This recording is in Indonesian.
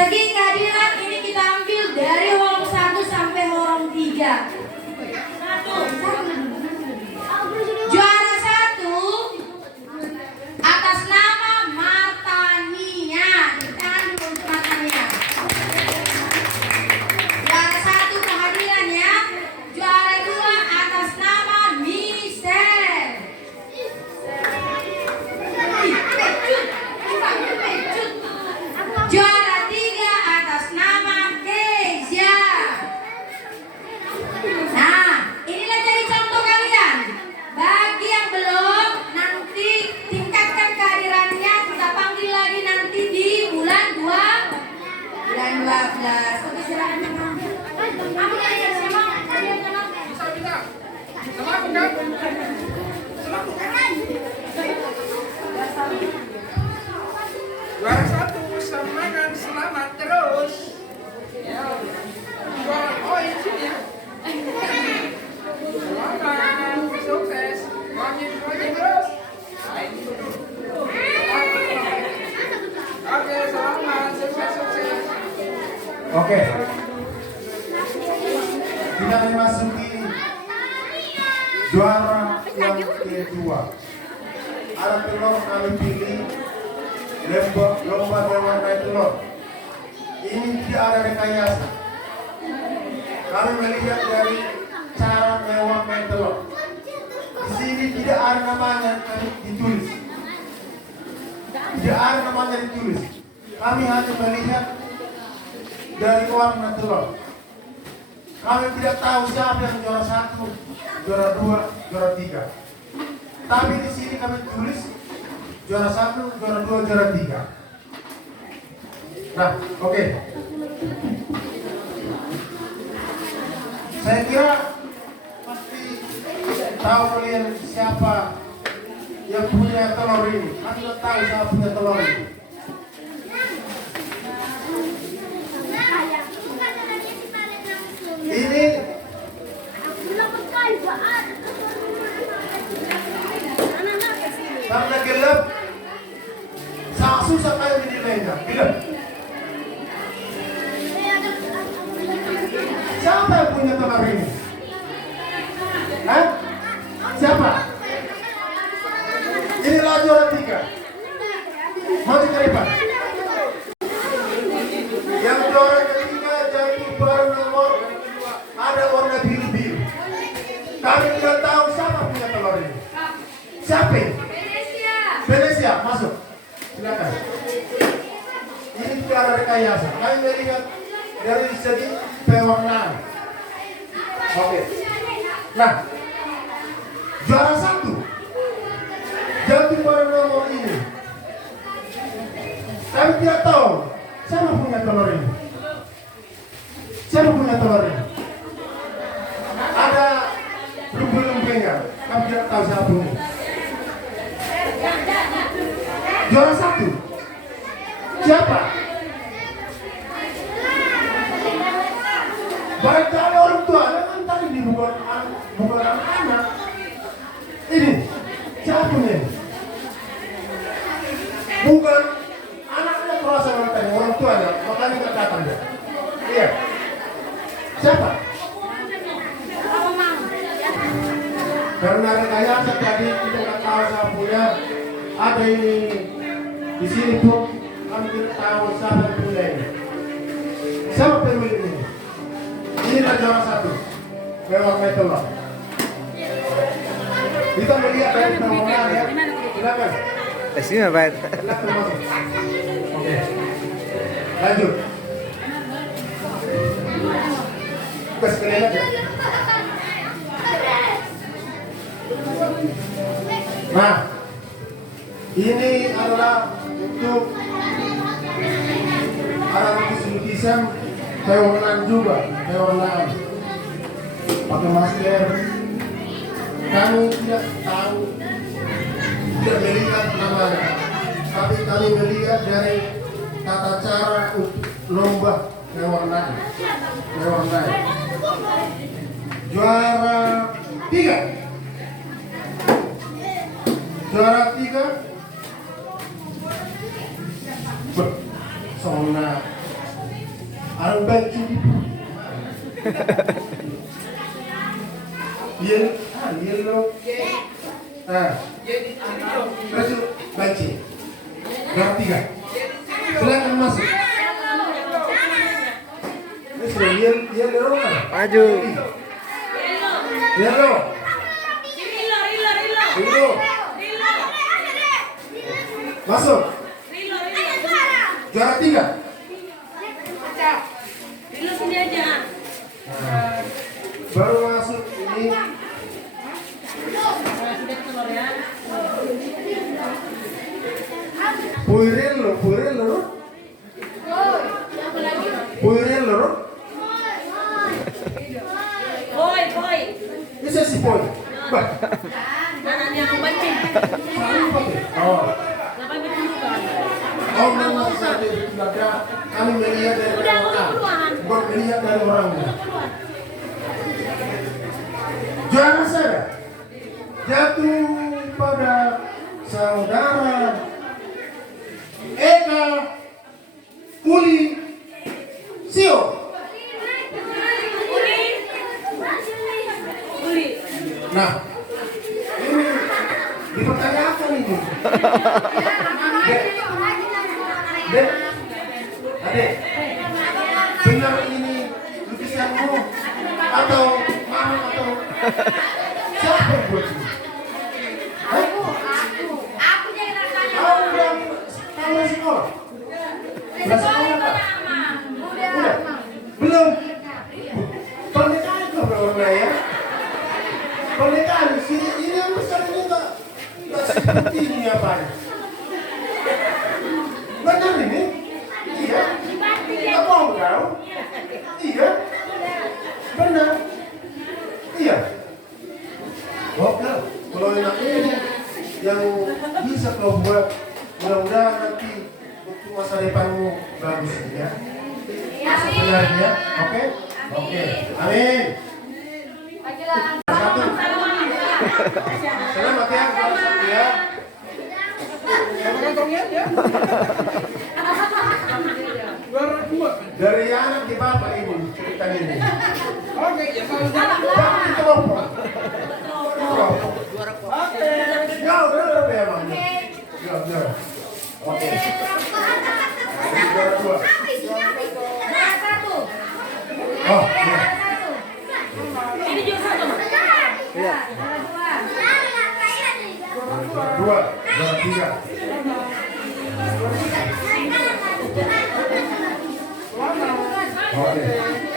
Segi kehadiran ini kita ambil dari horong 1 sampai horong 3. Juara 1 atas nama Martania. Tangan dulu untuk Martania. Juara 1 kehadirannya. Juara 2 atas nama Michelle. Juara 3 atas nama Kezia. Nah, inilah jadi contoh kalian. Bagi yang belum, nanti tingkatkan kehadirannya. Kita panggil lagi nanti di bulan 12. Oke, silakan. Kamu nanya sama kalian kenal? Sama aku kan? Juara 1 semangat selamat terus. Oh ini sini ya. Selamat sukses. Makin terus. Oke, selamat sukses. Oke. Kita memasuki juara yang kedua. Ada telur kami pilih lomba mewarnai telur. Ini tidak ada rekayasa. Kami melihat dari cara mewarnai telur. Di sini tidak ada namanya ditulis. Tidak ada namanya ditulis. Kami hanya melihat dari warna telur. Kami tidak tahu siapa yang juara 1, juara 2, juara 3. Tapi di sini kami tulis juara 1, juara 2, juara 3. Nah, oke. Saya kira pasti tahu kalian siapa yang punya telur ini. Kami tidak tahu siapa punya telur ini. Ini karena gelap, sangat susah kayak menilainya. Gelap. Siapa yang punya telur ini? Hah? Siapa? Inilah juara 3. Maju ke depan. Yang juara ketiga jatuh pada nomor ada warna biru-biru. Kami tidak tahu siapa punya telur ini. Siapa? Venesia, masuk. Silakan. Ini tidak ada rekayasa. Kami melihat dari segi pewarnaan. Oke. Nah, juara 1 jatuh pada nomor ini. Kami tidak tahu siapa punya telur ini. Siapa punya telur ini? Ada lumpe-lumpenya. Kami tidak tahu siapa punya. Juara 1 siapa? Barangkali orang tua, kan tadi di bukan anak-anak. Ini siapa punya? Bukan anaknya merasa bertanya, orang tuanya, makanya nggak datang dia. Iya. Siapa? Karena rekayasa tadi kita nggak tahu siapa punya. Ada ini di sini pun kami tidak tahu siapa yang punya ini. Siapa pemilik ini? Ini adalah juara 1. Memang telur. Kita melihat dari permohonan ya. Silakan. Sini Pak. Silakan masuk. Oke. Lanjut. Buka sekalian aja. Nah, ini adalah untuk lukisan pewarnaan juga, pewarnaan pakai masker. Kami tidak tahu, tidak melihat namanya, tapi kami melihat dari tata cara lomba pewarnaan. Juara 3. Juara 3. Sona baju. Yellow. Jadi cirio. Baju banci. Nomor 3. Silakan masuk. Ini sudah yellow kan? Maju. Yellow. Rilo. Masuk. Juara 3. Dulu sini aja. Nah, baru masuk ini. Puirello. Boy. Bisa si Boy. Bah, Anaknya mau bancing. oh, Kenapa begitu kan? oh memang saja tidak kami melihat dari orang, bukan melihat dari orangnya. Juara saya jatuh pada saudara Eka Uli Sio. Uli. Nah, ini dipertanyakan ini. Dek, adek, benar ini lukisanmu atau mama atau siapa yang buat ini? Aku jadi rasanya. Kamu yang kamu sekolah? Udah sekolah Pak? Udah? Belum? Pernikahan kau belum ya? Pernikahan ini yang besar ini enggak seperti ini apa? Benar ini? Iya. Enggak bohong kau? Iya. Benar. Iya. Oke, kalau enak ini yang bisa kau buat, mudah-mudahan nanti untuk masa depanmu bagus ya. Sebenarnya, oke? Oke. Amin. Satu. Selamat ya, satu ya. Sama kantongnya ya. Juara 2. Dari anak di bapak ibu cerita ini. Oke, ya kalau Bapak kita bapak. Oke. Ya udah ya bang. Ya. Oke. Juara 2. Nah, satu. Oh, iya. Ini juga satu. Iya. Dua, juara 3. Oke.